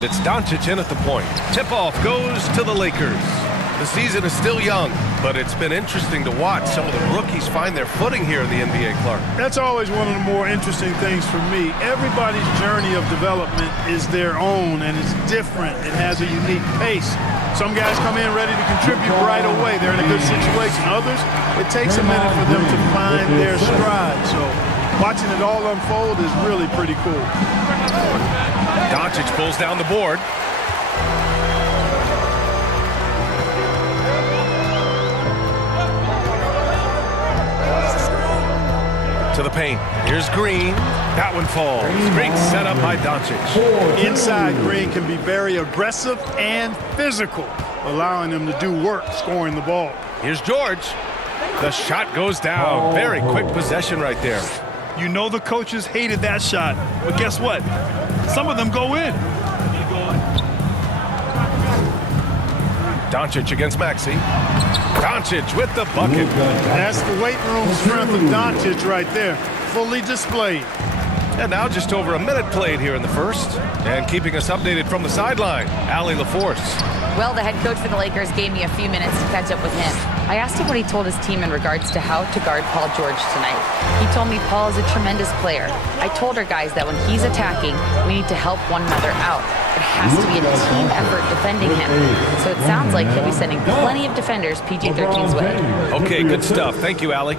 It's Doncic in at the point. Tip-off goes to the Lakers. The season is still young, but it's been interesting to watch some of the rookies find their footing here in the NBA, Clark. That's always one of the more interesting things for me. Everybody's journey of development is their own, and it's different. It has a unique pace. Some guys come in ready to contribute right away. They're in a good situation. Others, it takes a minute for them to find their stride. So watching it all unfold is really pretty cool. Doncic pulls down the board. To the paint. Here's Green. That one falls. Great setup by Doncic. Inside, Green can be very aggressive and physical, allowing them to do work scoring the ball. Here's George. The shot goes down. Very quick possession right there. You know the coaches hated that shot, but guess what? Some of them go in. Doncic against Maxey. Doncic with the bucket. That's the weight room strength of Doncic right there, fully displayed. And now just over a minute played here in the first. And keeping us updated from the sideline, Allie LaForce. Well, the head coach for the Lakers gave me a few minutes to catch up with him. I asked him what he told his team in regards to how to guard Paul George tonight. He told me Paul is a tremendous player. I told our guys that when he's attacking, we need to help one another out. It has to be a team effort defending him. So it sounds like he'll be sending plenty of defenders PG-13's way. Okay, good stuff. Thank you, Allie.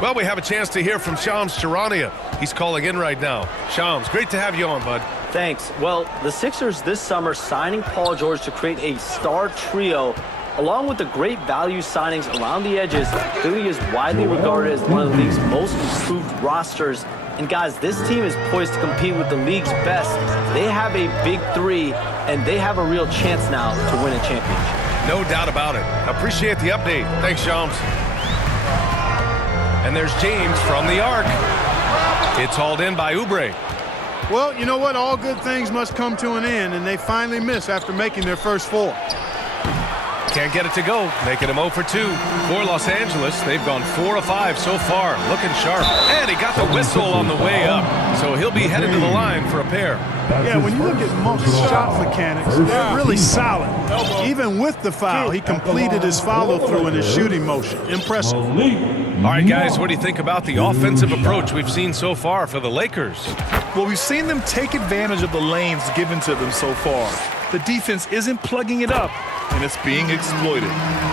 Well, we have a chance to hear from Shams Charania. He's calling in right now. Shams, great to have you on, bud. Thanks. Well, the Sixers this summer signing Paul George to create a star trio, along with the great value signings around the edges, the league is widely regarded as one of the league's most improved rosters. And guys, this team is poised to compete with the league's best. They have a big three, and they have a real chance now to win a championship. No doubt about it. Appreciate the update. Thanks, Shams. And there's James from the arc. It's hauled in by Oubre. Well, you know what? All good things must come to an end, and they finally miss after making their first four. Can't get it to go, making him 0 for 2. For Los Angeles, they've gone 4 of 5 so far, looking sharp. And he got the whistle on the way up, so he'll be headed to the line for a pair. Yeah, when you look at Monk's shot mechanics, they're really solid. Even with the foul, he completed his follow-through in his shooting motion. Impressive. All right, guys, what do you think about the offensive approach we've seen so far for the Lakers? Well, we've seen them take advantage of the lanes given to them so far. The defense isn't plugging it up, and it's being exploited.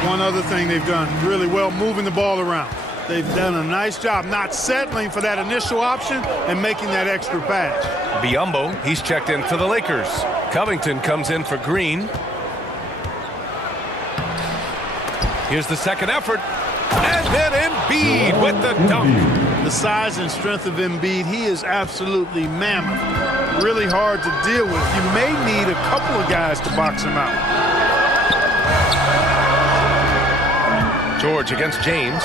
One other thing they've done really well, moving the ball around. They've done a nice job not settling for that initial option and making that extra pass. Biyombo, he's checked in for the Lakers. Covington comes in for Green. Here's the second effort. And then Embiid with the dunk. The size and strength of Embiid, he is absolutely mammoth. Really hard to deal with. You may need a couple of guys to box him out. George against James.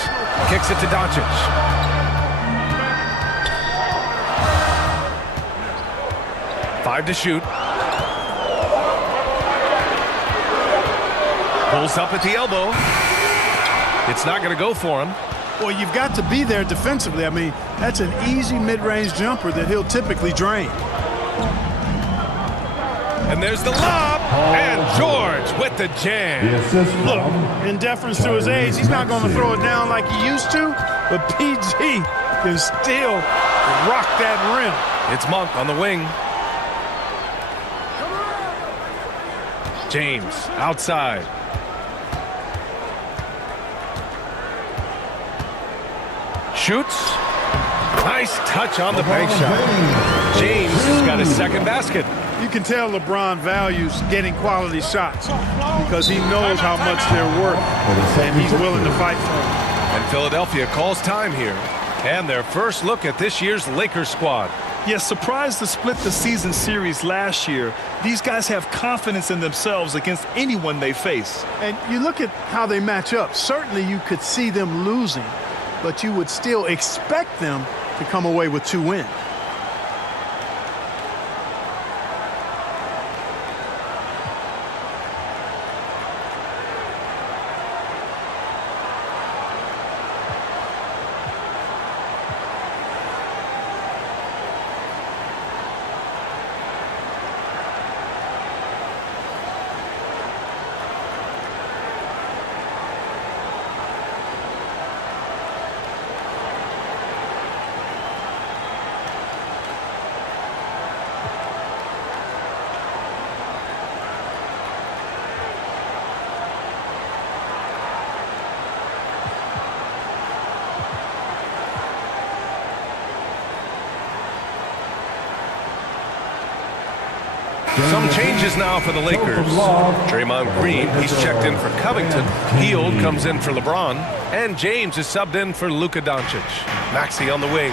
Kicks it to Doncic. Five to shoot. Pulls up at the elbow. It's not going to go for him. Well, you've got to be there defensively. I mean, that's an easy mid-range jumper that he'll typically drain. And there's the lob. And George with the jam. Look, in deference to his age, he's not going to throw it down like he used to, but PG can still rock that rim. It's Monk on the wing. James outside. Shoots. Nice touch on the bank shot. James has got his second basket. You can tell LeBron values getting quality shots because he knows how much they're worth, and he's willing to fight for them. And Philadelphia calls time here. And their first look at this year's Lakers squad. Yes, surprised to split the season series last year. These guys have confidence in themselves against anyone they face. And you look at how they match up. Certainly you could see them losing, but you would still expect them to come away with 2 wins. Some changes now for the Lakers. Draymond Green, he's checked in for Covington. Hield comes in for LeBron. And James is subbed in for Luka Doncic. Maxey on the wing.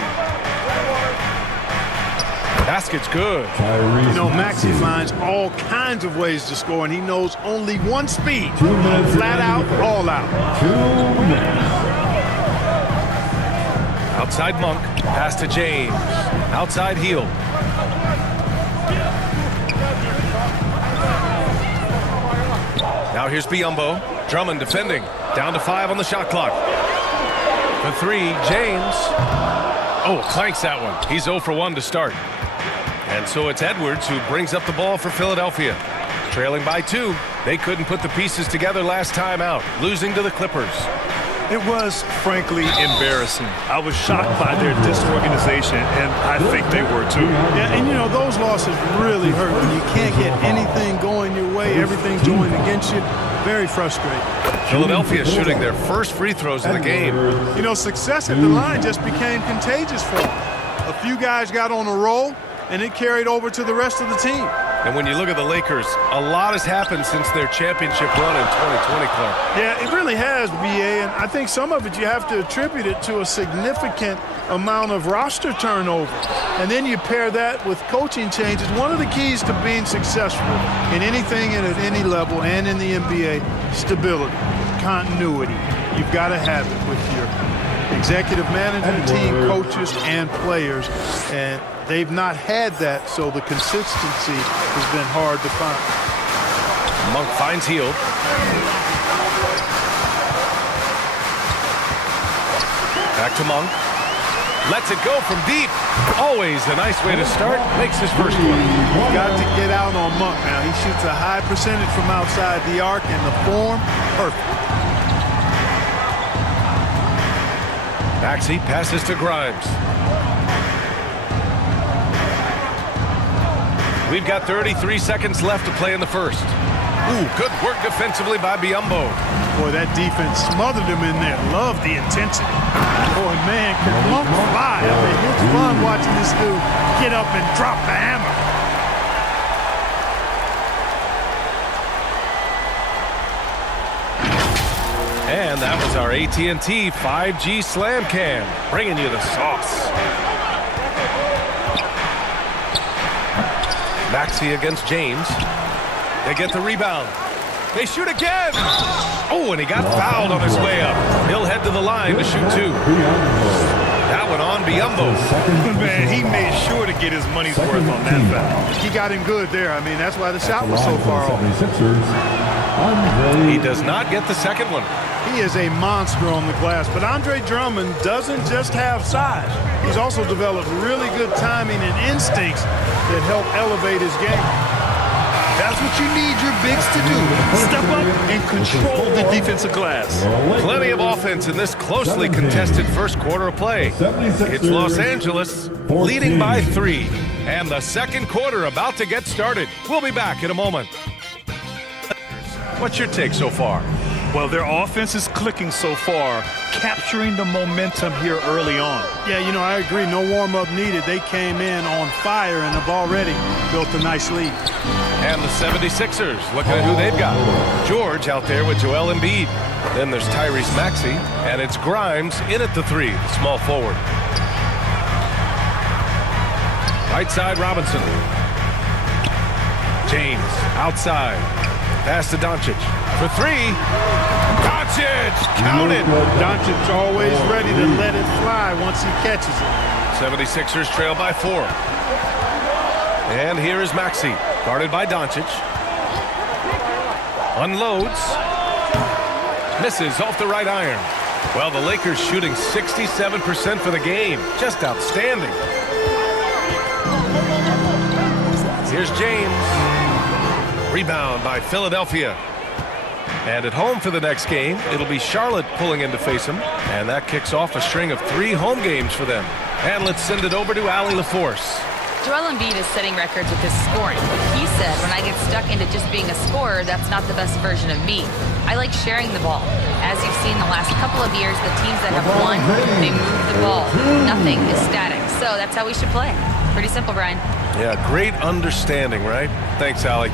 Basket's good. You know, Maxey finds all kinds of ways to score, and he knows only one speed. Flat out, all out. Outside Monk. Pass to James. Outside Hield. Now here's Biyombo. Drummond defending. Down to 5 on the shot clock. For 3, James. Oh, clanks that one. He's 0 for 1 to start. And so it's Edwards who brings up the ball for Philadelphia. Trailing by 2. They couldn't put the pieces together last time out, losing to the Clippers. It was, frankly, embarrassing. I was shocked by their disorganization, and I think they were too. Yeah, and you know, those losses really hurt when you can't get anything going your way, everything's going against you. Very frustrating. Philadelphia shooting their first free throws of the game. You know, success at the line just became contagious for them. A few guys got on a roll, and it carried over to the rest of the team. And when you look at the Lakers, a lot has happened since their championship run in 2020, Clark. Yeah, it really has, BA, and I think some of it you have to attribute it to a significant amount of roster turnover. And then you pair that with coaching changes. One of the keys to being successful in anything and at any level and in the NBA, stability, continuity. You've got to have it with your executive management team, coaches, and players. And they've not had that, so the consistency has been hard to find. Monk finds Hield. Back to Monk. Lets it go from deep. Always a nice way to start. Makes his first one. You've got to get out on Monk now. He shoots a high percentage from outside the arc, and the form, perfect. Maxey passes to Grimes. We've got 33 seconds left to play in the first. Ooh, good work defensively by Biyombo. Boy, that defense smothered him in there. Love the intensity. Boy, man, can Monk fly. I mean, it's fun watching this dude get up and drop the hammer. And that was our AT&T 5G Slam Cam, bringing you the sauce. Maxey against James. They get the rebound. They shoot again. Oh, and he got fouled on his way up. He'll head to the line to shoot 2. That one on Biyombo. Man, he made sure to get his money's worth on that foul. He got him good there. I mean, that's why the shot was so far off. He does not get the second one. He is a monster on the glass, but Andre Drummond doesn't just have size. He's also developed really good timing and instincts that help elevate his game. That's what you need your bigs to do. Step up and control the defensive glass. Plenty of offense in this closely contested first quarter of play. It's Los Angeles leading by 3. And the second quarter about to get started. We'll be back in a moment. What's your take so far? Well, their offense is clicking so far, capturing the momentum here early on. Yeah, you know, I agree. No warm-up needed. They came in on fire and have already built a nice lead. And the 76ers, looking at who they've got. George out there with Joel Embiid. Then there's Tyrese Maxey, and it's Grimes in at the 3, small forward. Right side, Robinson. James, outside. Pass to Doncic. For 3. Doncic, counted. Doncic always ready to let it fly once he catches it. 76ers trail by 4. And here is Maxey, guarded by Doncic. Unloads. Misses off the right iron. Well, the Lakers shooting 67% for the game. Just outstanding. Here's James. Rebound by Philadelphia. And at home for the next game, it'll be Charlotte pulling in to face them. And that kicks off a string of 3 home games for them. And let's send it over to Allie LaForce. Joel Embiid is setting records with his scoring. He said, when I get stuck into just being a scorer, that's not the best version of me. I like sharing the ball. As you've seen the last couple of years, the teams that have won, they move the ball. Nothing is static. So that's how we should play. Pretty simple, Brian. Yeah, great understanding, right? Thanks, Allie.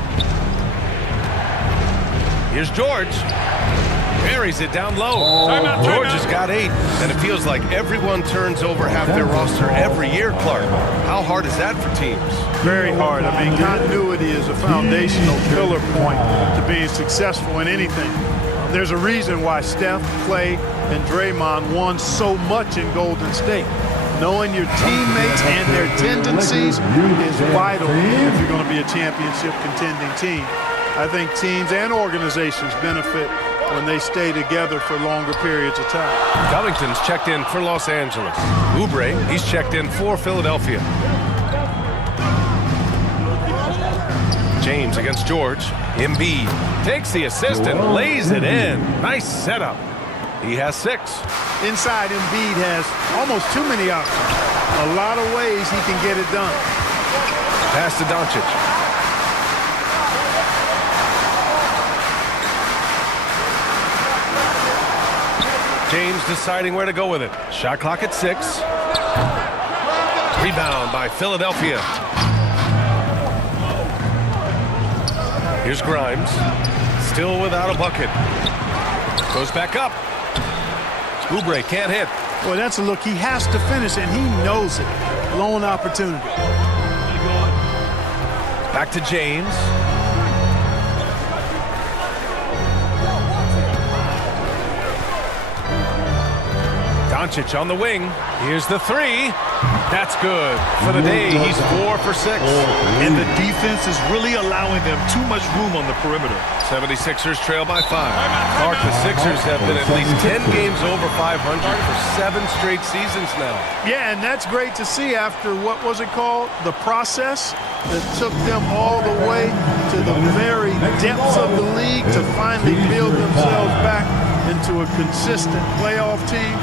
Here's George. Buries it down low. George has got 8, and it feels like everyone turns over half their roster every year, Clark. How hard is that for teams? Very hard. I mean, continuity is a foundational pillar point to being successful in anything. There's a reason why Steph, Clay, and Draymond won so much in Golden State. Knowing your teammates and their tendencies is vital if you're going to be a championship contending team. I think teams and organizations benefit when they stay together for longer periods of time. Covington's checked in for Los Angeles. Oubre, he's checked in for Philadelphia. James against George. Embiid takes the assist and lays it in. Nice setup. He has 6. Inside, Embiid has almost too many options. A lot of ways he can get it done. Pass to Doncic. James deciding where to go with it. Shot clock at 6. Rebound by Philadelphia. Here's Grimes. Still without a bucket. Goes back up. Oubre can't hit. Boy, that's a look. He has to finish, and he knows it. Lone opportunity. Back to James. Doncic on the wing. Here's the 3. That's good. For the day, he's 4 for 6. And the defense is really allowing them too much room on the perimeter. 76ers trail by 5. Clark, the Sixers have been at least 10 games over 500 for 7 straight seasons now. Yeah, and that's great to see after, what was it called? The process that took them all the way to the very depths of the league to finally build themselves back into a consistent playoff team.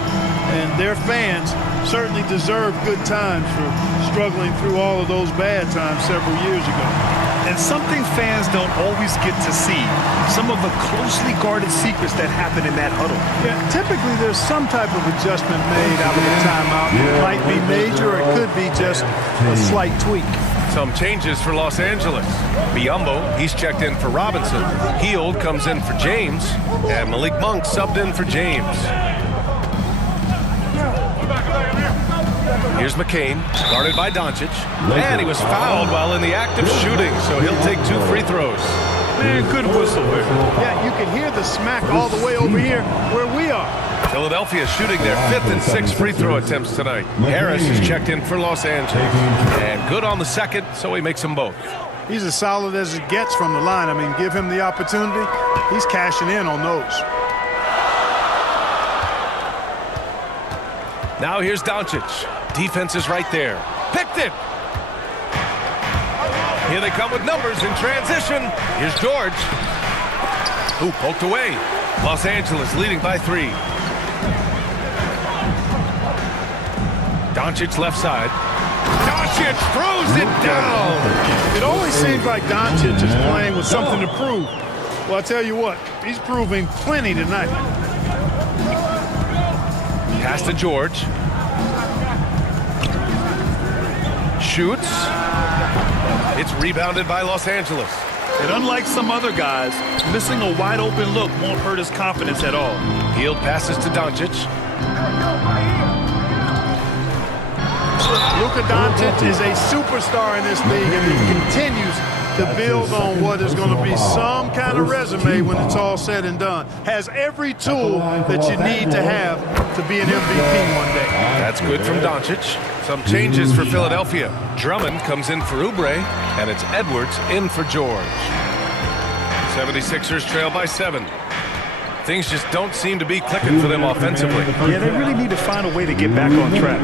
And their fans certainly deserve good times for struggling through all of those bad times several years ago. And something fans don't always get to see, some of the closely guarded secrets that happen in that huddle. Yeah, typically there's some type of adjustment made out of the timeout. It might be major, or it could be just a slight tweak. Some changes for Los Angeles. Biyombo, he's checked in for Robinson. Hield comes in for James. And Malik Monk subbed in for James. Here's McCain, guarded by Doncic. And he was fouled while in the act of shooting, so he'll take 2 free throws. Man, good whistle there. Yeah, you can hear the smack all the way over here where we are. Philadelphia shooting their 5th and 6th free throw attempts tonight. Harris is checked in for Los Angeles. And good on the 2nd, so he makes them both. He's as solid as it gets from the line. I mean, give him the opportunity. He's cashing in on those. Now here's Doncic. Defense is right there. Picked it. Here they come with numbers in transition. Here's George. Ooh, poked away. Los Angeles leading by 3. Doncic left side. Doncic throws it down. It always seems like Doncic is playing with something to prove. Well, I tell you what, he's proving plenty tonight. Pass to George. Shoots. It's rebounded by Los Angeles. And unlike some other guys, missing a wide open look won't hurt his confidence at all. Hield passes to Doncic. Luka Doncic is a superstar in this league, and he continues to build on what is going to be some kind of resume when it's all said and done. Has every tool that you need to have to be an MVP one day. That's good from Doncic. Some changes for Philadelphia. Drummond comes in for Oubre, and it's Edwards in for George. 76ers trail by 7. Things just don't seem to be clicking for them offensively. Yeah, they really need to find a way to get back on track.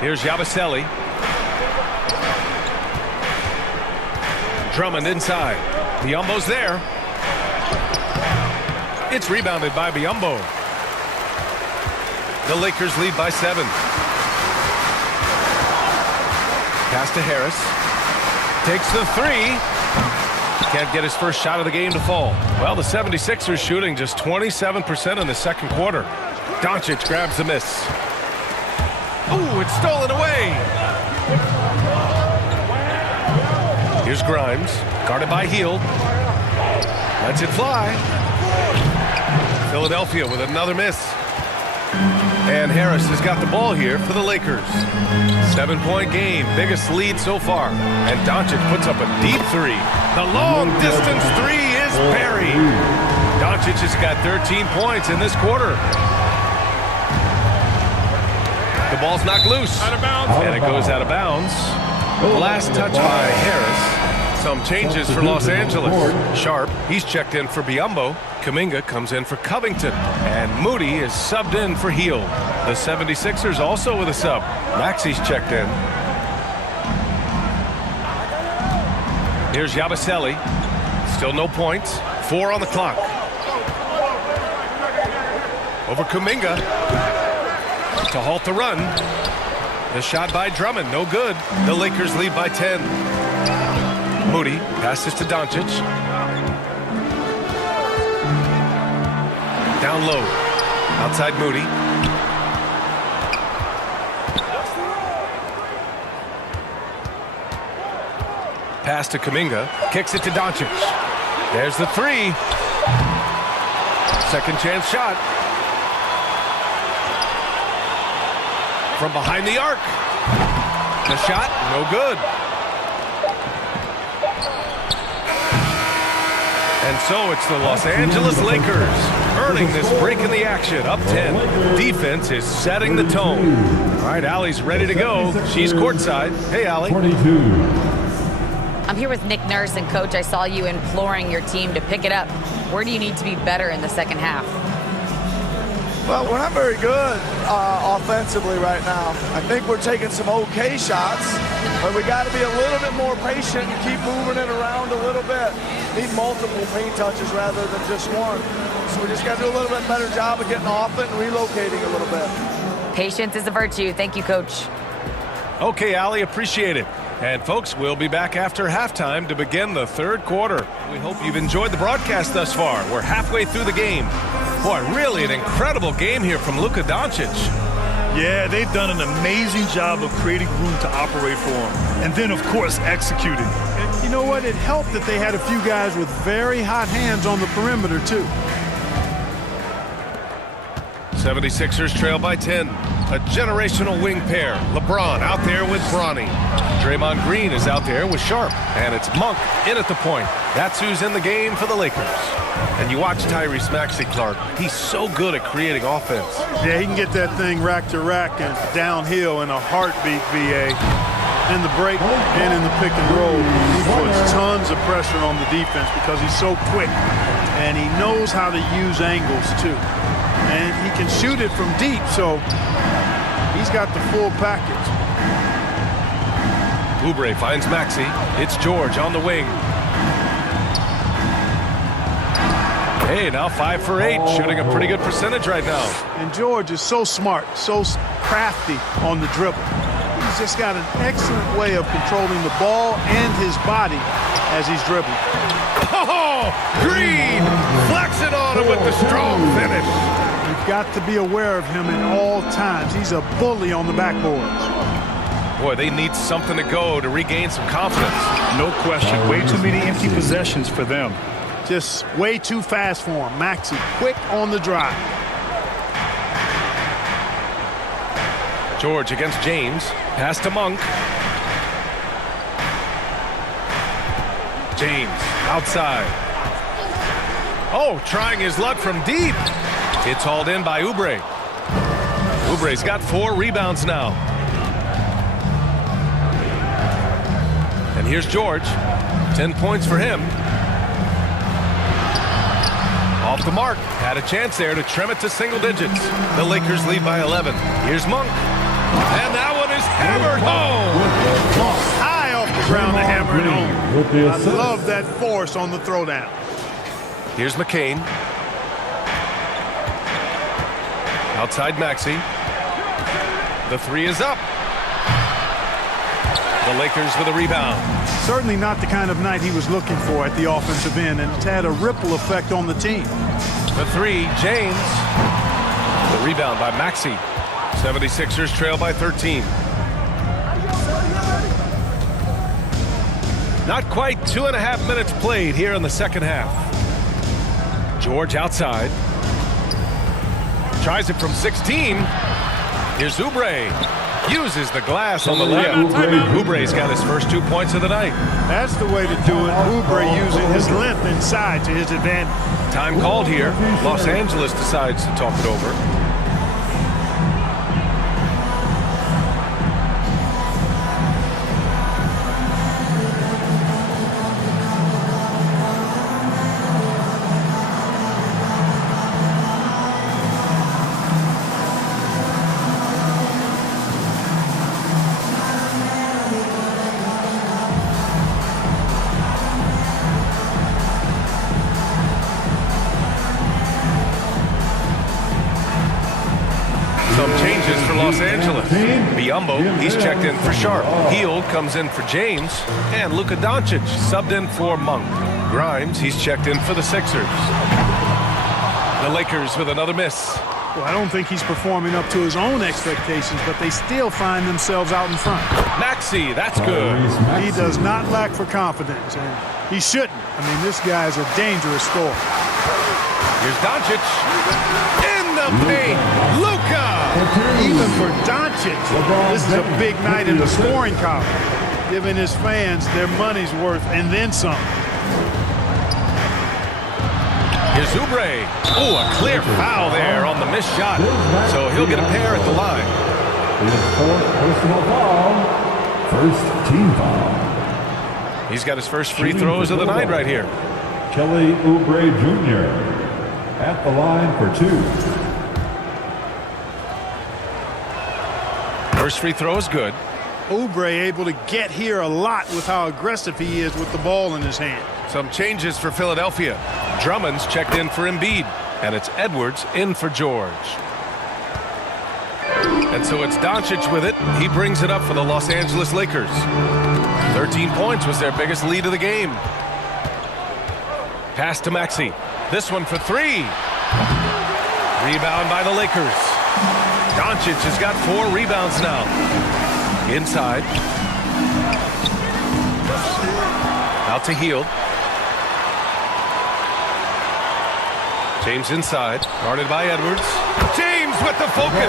Here's Yabusele. Drummond inside. Biyombo's there. It's rebounded by Biyombo. The Lakers lead by 7. Pass to Harris. Takes the 3. Can't get his first shot of the game to fall. Well, the 76ers shooting just 27% in the second quarter. Doncic grabs the miss. Ooh, it's stolen away. Here's Grimes, guarded by Hield. Lets it fly. Philadelphia with another miss. And Harris has got the ball here for the Lakers. 7-point game, biggest lead so far. And Doncic puts up a deep three. The long distance three is buried. Doncic has got 13 points in this quarter. The ball's knocked loose. Out of bounds. And it goes out of bounds. Last touch by Harris. Some changes for Los Angeles. Sharp, he's checked in for Biyombo. Kuminga comes in for Covington. And Moody is subbed in for Hield. The 76ers also with a sub. Maxi's checked in. Here's Yabusele. Still no points. 4 on the clock. Over Kuminga to halt the run. The shot by Drummond, no good. The Lakers lead by 10. Moody passes to Doncic. Down low. Outside Moody. Pass to Kuminga. Kicks it to Doncic. There's the three. Second chance shot. From behind the arc. The shot, no good. And so it's the Los Angeles Lakers earning this break in the action, up 10. Defense is setting the tone. All right, Allie's ready to go. She's courtside. Hey, Allie. I'm here with Nick Nurse, and Coach, I saw you imploring your team to pick it up. Where do you need to be better in the second half? Well, we're not very good offensively right now. I think we're taking some okay shots, but we got to be a little bit more patient and keep moving it around a little bit. Need multiple paint touches rather than just one. So we just got to do a little bit better job of getting off it and relocating a little bit. Patience is a virtue. Thank you, Coach. Okay, Allie, appreciate it. And folks, we'll be back after halftime to begin the third quarter. We hope you've enjoyed the broadcast thus far. We're halfway through the game. Boy, really an incredible game here from Luka Doncic. Yeah, they've done an amazing job of creating room to operate for him. And then, of course, executing. And you know what? It helped that they had a few guys with very hot hands on the perimeter, too. 76ers trail by 10. A generational wing pair. LeBron out there with Bronny. Draymond Green is out there with Sharp. And it's Monk in at the point. That's who's in the game for the Lakers. And you watch Tyrese Maxey, Clark. He's so good at creating offense. Yeah, he can get that thing rack to rack and downhill in a heartbeat, VA. In the break and in the pick and roll. He puts tons of pressure on the defense because he's so quick. And he knows how to use angles, too. And he can shoot it from deep, so he's got the full package. Oubre finds Maxey. It's George on the wing. Hey, now 5 for 8, shooting a pretty good percentage right now. And George is so smart, so crafty on the dribble. He's just got an excellent way of controlling the ball and his body as he's dribbling. Oh, Green flexing on him with the strong finish. You've got to be aware of him at all times. He's a bully on the backboards. Boy, they need something to go to regain some confidence. No question. Way too many empty possessions for them. Just way too fast for him. Maxey quick on the drive. George against James. Pass to Monk. James outside. Oh, trying his luck from deep. It's hauled in by Oubre. Oubre's got 4 rebounds now. And here's George. 10 points for him. Off the mark. Had a chance there to trim it to single digits. The Lakers lead by 11. Here's Monk. And that one is hammered home. High off the ground to hammer it home. I love that force on the throwdown. Here's McCain. Outside Maxey. The 3 is up. The Lakers with a rebound. Certainly not the kind of night he was looking for at the offensive end, and it's had a ripple effect on the team. The 3, James. The rebound by Maxey. 76ers trail by 13. Not quite 2.5 minutes played here in the second half. George outside. Tries it from 16. Here's Oubre. Uses the glass on the left. Oubre's got his first 2 points of the night. That's the way to do it. Oubre using his length inside to his advantage. Time called here. Los Angeles decides to talk it over. Some changes for Los Angeles. Biyombo, he's checked in for Sharp. Hield comes in for James. And Luka Doncic subbed in for Monk. Grimes, he's checked in for the Sixers. The Lakers with another miss. Well, I don't think he's performing up to his own expectations, but they still find themselves out in front. Maxey, that's good. He does not lack for confidence, and he shouldn't. I mean, this guy's a dangerous scorer. Here's Doncic. In the paint. Luka! Even for Doncic, this is a big night in the scoring column, giving his fans their money's worth and then some. Here's Oubre. Oh, a clear foul there on the missed shot. So he'll get a pair at the line. His fourth personal foul. First team foul. He's got his first free throws of the night right here. Kelly Oubre Jr. at the line for 2. First free throw is good. Oubre able to get here a lot with how aggressive he is with the ball in his hand. Some changes for Philadelphia. Drummond's checked in for Embiid, and it's Edwards in for George. And so it's Doncic with it. He brings it up for the Los Angeles Lakers. 13 points was their biggest lead of the game. Pass to Maxey. This one for 3. Rebound by the Lakers. Doncic has got 4 rebounds now. Inside. Out to Hield. James inside. Guarded by Edwards. James with the focus.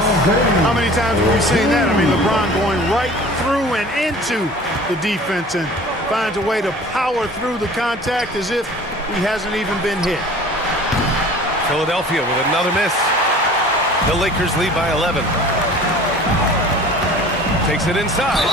How many times have we seen that? I mean, LeBron going right through and into the defense and finds a way to power through the contact as if he hasn't even been hit. Philadelphia with another miss. The Lakers lead by 11. Takes it inside.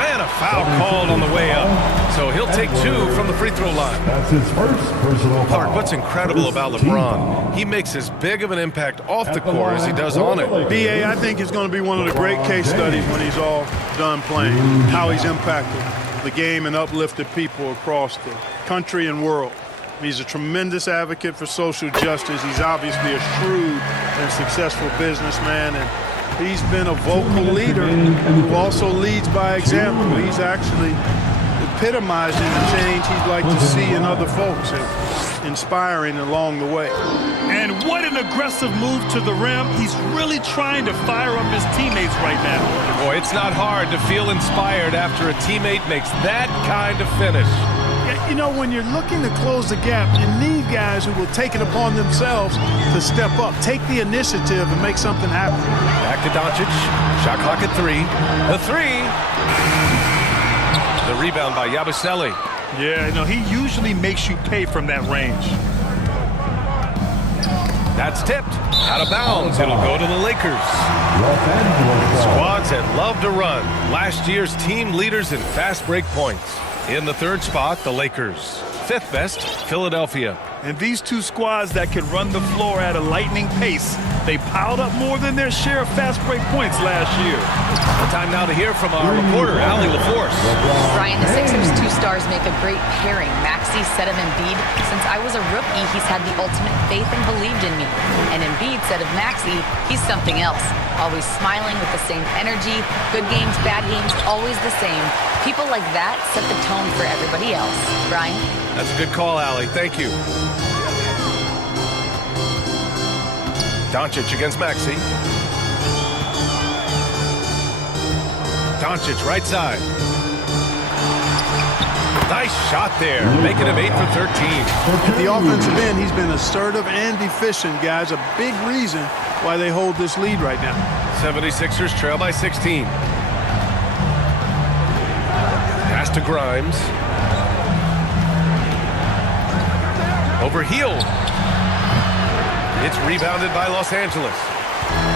And a foul called on the way up. So he'll take 2 from the free throw line. That's his first personal foul. Clark, what's incredible about LeBron, he makes as big of an impact off the court as he does on it. B.A., I think it's going to be one of the great case studies when he's all done playing, how he's impacted the game and uplifted people across the country and world. He's a tremendous advocate for social justice. He's obviously a shrewd and successful businessman, and he's been a vocal leader who also leads by example. He's actually epitomizing the change he'd like to see in other folks and inspiring along the way. And what an aggressive move to the rim. He's really trying to fire up his teammates right now. Boy, it's not hard to feel inspired after a teammate makes that kind of finish. You know, when you're looking to close the gap, you need guys who will take it upon themselves to step up, take the initiative and make something happen. Back to Doncic. Shot clock at 3. The 3. The rebound by Yabusele. Yeah, no, he usually makes you pay from that range. That's tipped. Out of bounds. It'll go to the Lakers. Los Angeles. Squads that love to run. Last year's team leaders in fast break points. In the 3rd spot, the Lakers. 5th best, Philadelphia. And these two squads that can run the floor at a lightning pace, they piled up more than their share of fast break points last year. Time now to hear from our reporter, Allie LaForce. Brian, the Sixers' 2 stars make a great pairing. Maxey said of Embiid, since I was a rookie, he's had the ultimate faith and believed in me. And Embiid said of Maxey, he's something else. Always smiling with the same energy. Good games, bad games, always the same. People like that set the tone for everybody else. Brian? That's a good call, Allie. Thank you. Doncic against Maxey. Doncic right side. Nice shot there, making him 8 for 13. At the offensive end, he's been assertive and efficient, guys. A big reason why they hold this lead right now. 76ers trail by 16. Pass to Grimes. Over heel. It's rebounded by Los Angeles.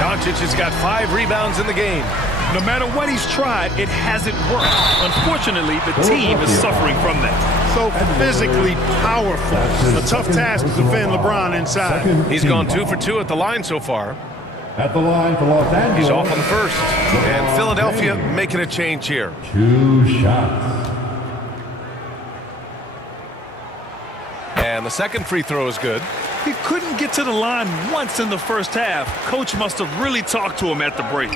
Doncic has got 5 rebounds in the game. No matter what he's tried, it hasn't worked. Unfortunately, the team is suffering from that. So physically powerful. A tough task to defend LeBron inside. He's gone 2 for 2 at the line so far. At the line for Los Angeles. He's off on the first. And Philadelphia making a change here. 2 shots. And the second free throw is good. He couldn't get to the line once in the first half. Coach must have really talked to him at the break.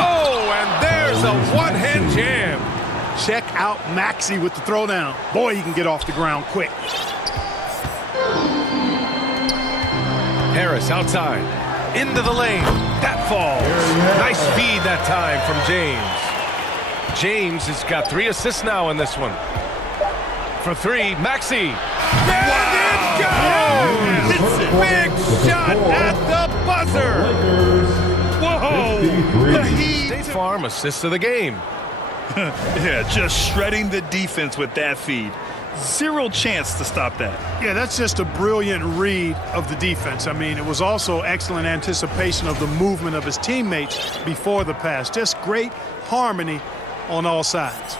Oh, and there's a one-hand jam. Check out Maxey with the throwdown. Boy, he can get off the ground quick. Harris outside. Into the lane. That falls. Nice feed that time from James. James has got 3 assists now in this one. For 3, Maxey. And it goes! Big shot at the buzzer. Whoa! The Heat. State Farm assists of the game. Yeah, just shredding the defense with that feed. 0 chance to stop that. Yeah, that's just a brilliant read of the defense. I mean, it was also excellent anticipation of the movement of his teammates before the pass. Just great harmony on all sides.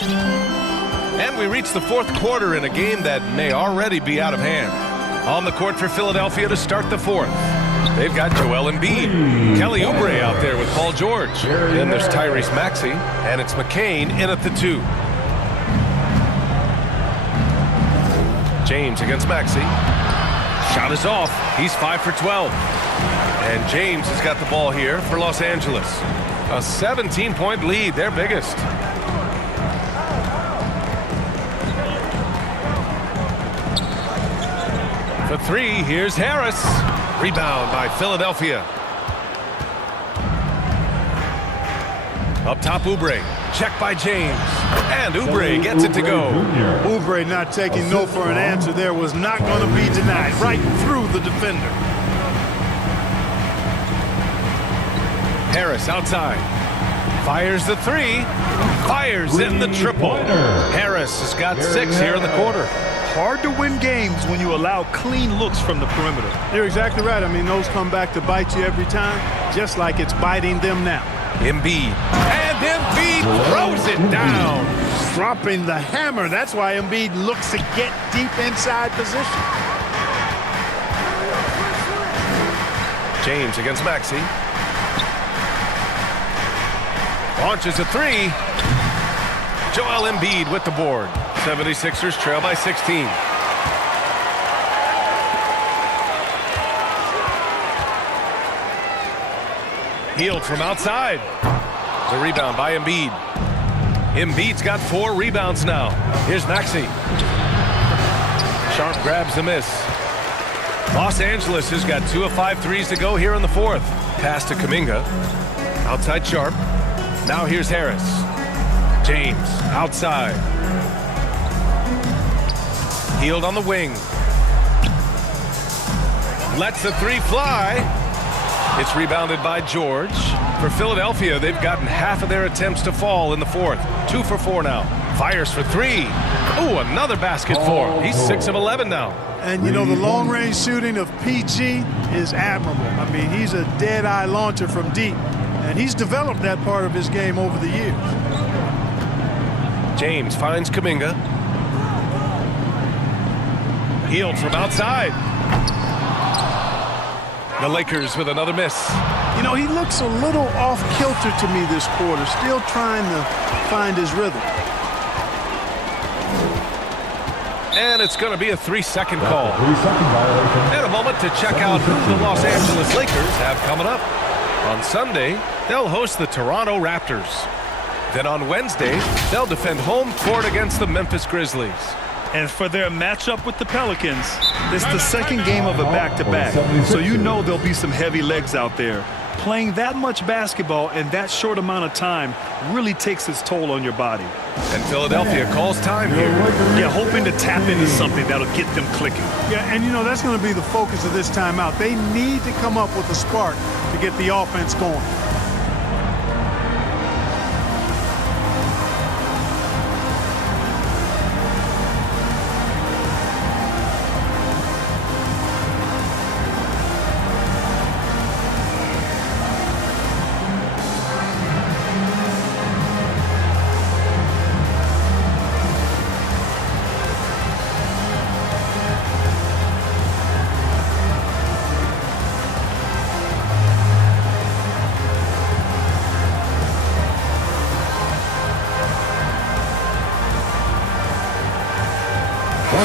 And we reach the 4th quarter in a game that may already be out of hand. On the court for Philadelphia to start the 4th. They've got Joel Embiid, Kelly Oubre out there with Paul George. Then there's Tyrese Maxey, and it's McCain in at the 2. James against Maxey. Shot is off. He's 5 for 12. And James has got the ball here for Los Angeles. A 17-point lead, their biggest. For 3, here's Harris. Rebound by Philadelphia. Up top, Oubre. Check by James. And Oubre gets it to go. Oubre not taking no for an answer there was not going to be denied. Right through the defender. Harris outside. Fires the 3. Fires in the triple. Harris has got 6 here in the quarter. Hard to win games when you allow clean looks from the perimeter. You're exactly right. I mean, those come back to bite you every time, just like it's biting them now. Embiid. And Embiid throws it down. Dropping the hammer. That's why Embiid looks to get deep inside position. James against Maxey. Launches a 3. Joel Embiid with the board. 76ers trail by 16. Healed from outside. The rebound by Embiid. Embiid's got 4 rebounds now. Here's Maxey. Sharp grabs the miss. Los Angeles has got 2 of 5 threes to go here in the 4th. Pass to Kuminga. Outside Sharp. Now here's Harris. James outside. Healed on the wing. Lets the 3 fly. It's rebounded by George. For Philadelphia, they've gotten half of their attempts to fall in the 4th. 2 for 4 now. Fires for 3. Ooh, another basket for him. He's 6 of 11 now. And, you know, the long-range shooting of PG is admirable. I mean, he's a dead-eye launcher from deep. And he's developed that part of his game over the years. James finds Kuminga. Healed from outside. The Lakers with another miss. You know, he looks a little off-kilter to me this quarter, still trying to find his rhythm. And it's going to be a 3-second call. 3-second violation. And a moment to check out who the Los Angeles Lakers have coming up. On Sunday, they'll host the Toronto Raptors. Then on Wednesday, they'll defend home court against the Memphis Grizzlies. And for their matchup with the Pelicans, it's the second game of a back-to-back, so you know there'll be some heavy legs out there. Playing that much basketball in that short amount of time really takes its toll on your body. And Philadelphia calls time here. Yeah, hoping to tap into something that'll get them clicking. Yeah, and you know, that's going to be the focus of this timeout. They need to come up with a spark to get the offense going.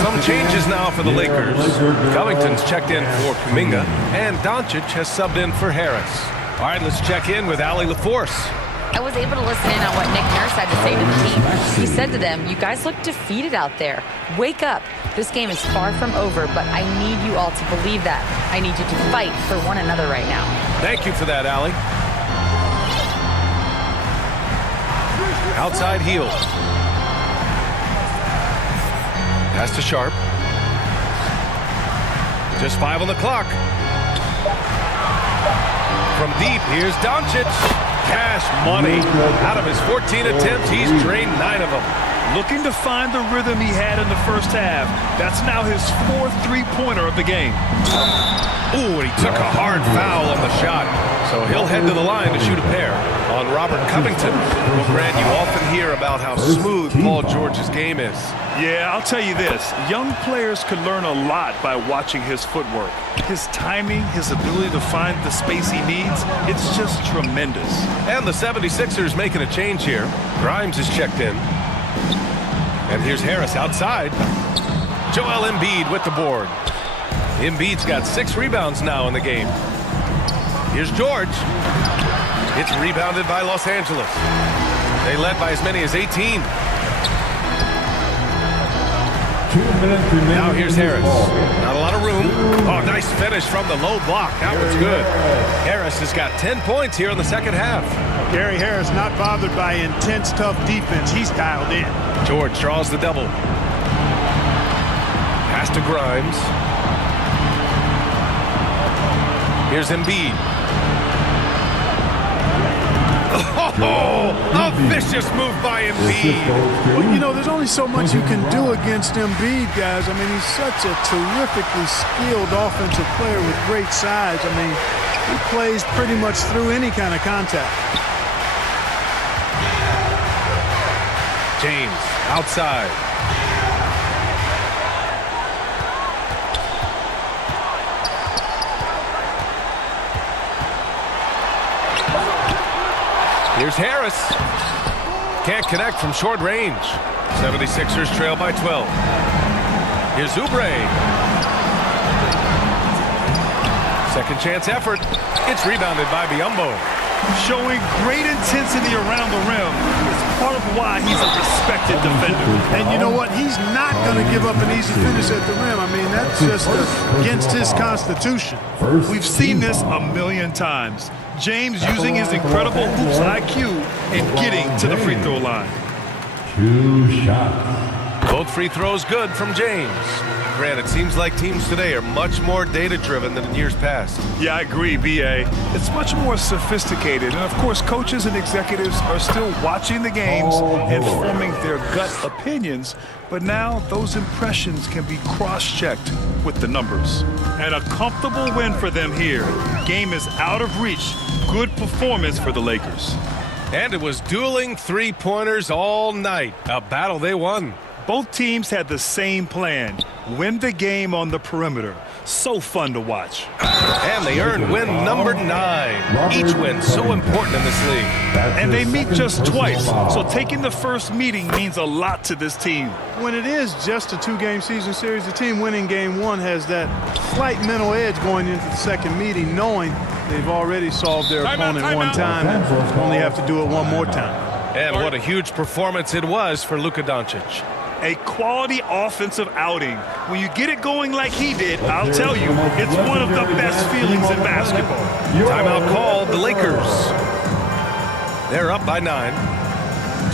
Some changes now for the Lakers. Covington's checked in for Kuminga, and Doncic has subbed in for Harris. All right, let's check in with Allie LaForce. I was able to listen in on what Nick Nurse had to say to the team. He said to them, "You guys look defeated out there. Wake up. This game is far from over, but I need you all to believe that. I need you to fight for one another right now." Thank you for that, Allie. Outside heel. Pass to Sharp. Just 5 on the clock. From deep, here's Doncic. Cash money. Out of his 14 attempts, he's drained 9 of them. Looking to find the rhythm he had in the first half. That's now his 4th three-pointer of the game. Ooh, and he took a hard foul on the shot. So he'll head to the line to shoot a pair on Robert Covington. Well, Grant, you often hear about how smooth Paul George's game is. Yeah, I'll tell you this. Young players can learn a lot by watching his footwork. His timing, his ability to find the space he needs, it's just tremendous. And the 76ers making a change here. Grimes is checked in. And here's Harris outside. Joel Embiid with the board. Embiid's got 6 rebounds now in the game. Here's George. It's rebounded by Los Angeles. They led by as many as 18. 2 minutes remaining. Now here's Harris. Not a lot of room. Oh, nice finish from the low block. That was good. Harris has got 10 points here in the second half. Gary Harris not bothered by intense, tough defense. He's dialed in. George draws the double. Pass to Grimes. Here's Embiid. Oh, a vicious move by Embiid. Well, you know, there's only so much you can do against Embiid, guys. I mean, he's such a terrifically skilled offensive player with great size. I mean, he plays pretty much through any kind of contact. James outside. Here's Harris. Can't connect from short range. 76ers trail by 12. Here's Oubre. Second chance effort. It's rebounded by Biyombo. Showing great intensity around the rim is part of why he's a respected defender. And you know what? He's not going to give up an easy finish at the rim. I mean, that's just against his constitution. We've seen this a million times. James using his incredible hoops IQ and getting to the free throw line. 2 shots. Both free throws good from James. Grant, it seems like teams today are much more data-driven than in years past. Yeah, I agree, B.A. It's much more sophisticated. And, of course, coaches and executives are still watching the games and forming their gut opinions. But now those impressions can be cross-checked with the numbers. And a comfortable win for them here. Game is out of reach. Good performance for the Lakers. And it was dueling three-pointers all night. A battle they won. Both teams had the same plan. Win the game on the perimeter. So fun to watch. And they earned win number 9. Each win so important in this league. And they meet just twice, so taking the first meeting means a lot to this team. When it is just a 2-game season series, the team winning game 1 has that slight mental edge going into the second meeting, knowing they've already solved their opponent one time and only have to do it one more time. And what a huge performance it was for Luka Doncic. A quality offensive outing. When you get it going like he did, I'll tell you, it's one of the best feelings in basketball. Timeout called, the Lakers. They're up by 9.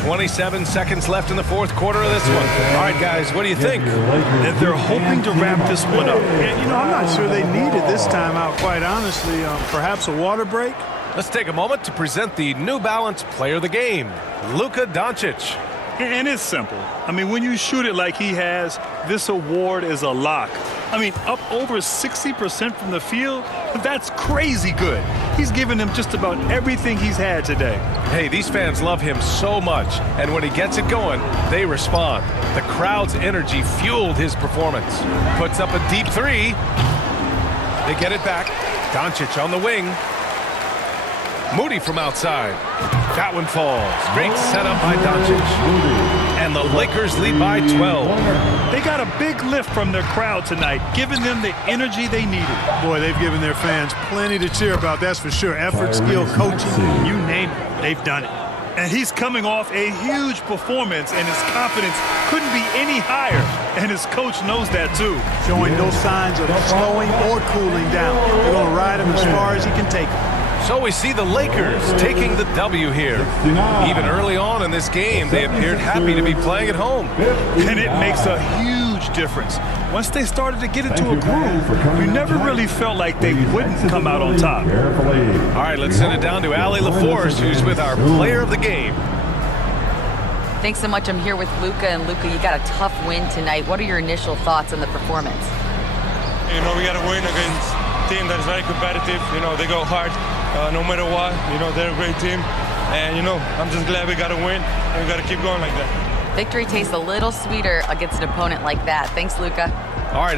27 seconds left in the fourth quarter of this one. All right, guys, what do you think? That they're hoping to wrap this one up. Yeah, you know, I'm not sure they needed this timeout, quite honestly. Perhaps a water break? Let's take a moment to present the New Balance Player of the Game, Luka Doncic. And it's simple. I mean, when you shoot it like he has, this award is a lock. I mean, up over 60% from the field, that's crazy good. He's given them just about everything he's had today. Hey, these fans love him so much, and when he gets it going, they respond. The crowd's energy fueled his performance. Puts up a deep three. They get it back. Doncic on the wing. Moody from outside. That one falls. Great setup by Doncic. And the Lakers lead by 12. They got a big lift from their crowd tonight, giving them the energy they needed. Boy, they've given their fans plenty to cheer about, that's for sure. Effort, skill, coaching, you name it, they've done it. And he's coming off a huge performance, and his confidence couldn't be any higher. And his coach knows that, too. Showing no signs of slowing or cooling down. They're going to ride him as far as he can take him. So we see the Lakers taking the W here. Even early on in this game, they appeared happy to be playing at home. And it makes a huge difference. Once they started to get into a groove, we never really felt like they wouldn't come out on top. All right, let's send it down to Allie LaForce, who's with our player of the game. Thanks so much. I'm here with Luka, and Luka, you got a tough win tonight. What are your initial thoughts on the performance? You know, we got to win against a team that is very competitive. You know, they go hard no matter what. You know, they're a great team. And, you know, I'm just glad we got to win, and we got to keep going like that. Victory tastes a little sweeter against an opponent like that. Thanks, Luka. All right.